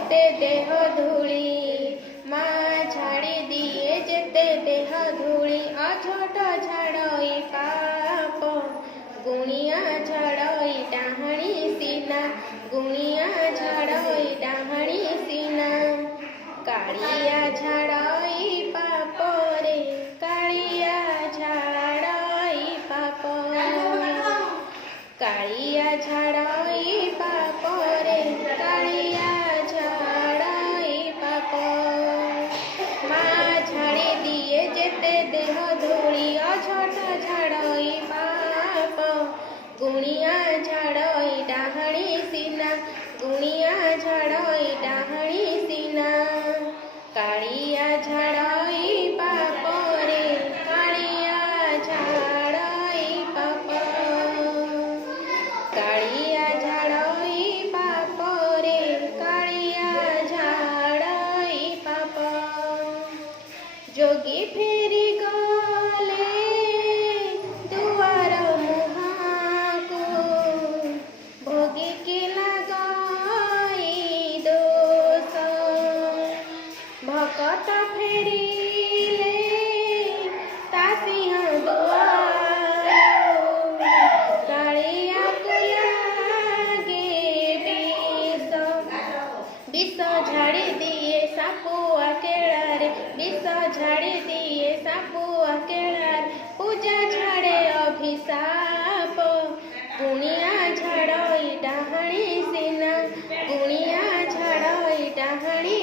जेते देह धूली माँ झाड़ी दिए जेते देह धूली अझट झाड़ई पाप गुणिया झाड़ई डाहणी सीना गुणिया झाड़ई डाहणी सीना कालिया झाड़ई पाप रे कालिया झाड़ई पाप कालिया झाड़ई पाप रे कालिया झाड़ई पाप माँ झाड़ी दिए जेते देह धूली अझट झाड़ई पाप गुणिया झाड़ई डाहणी सीना गुणिया झाड़ई डाहणी सीना कालिया झाड़ई पाप रे कालिया झाड़ई पाप कालिया झाड़ई पाप रे कालिया झाड़ई पाप जोगी फेरी गले दुआर मुहाको भोगी के लगाई दोष भकत फेरिले तासिंह दुआर कालिया को लागे विष झाड़ी दिए सापुआ केळारे विष झाड़ी दिए सापुआ केळारे पूजा झाड़े अभिशाप गुणिया झाड़ई डाहणी सीना गुणिया झाड़ई डाहणी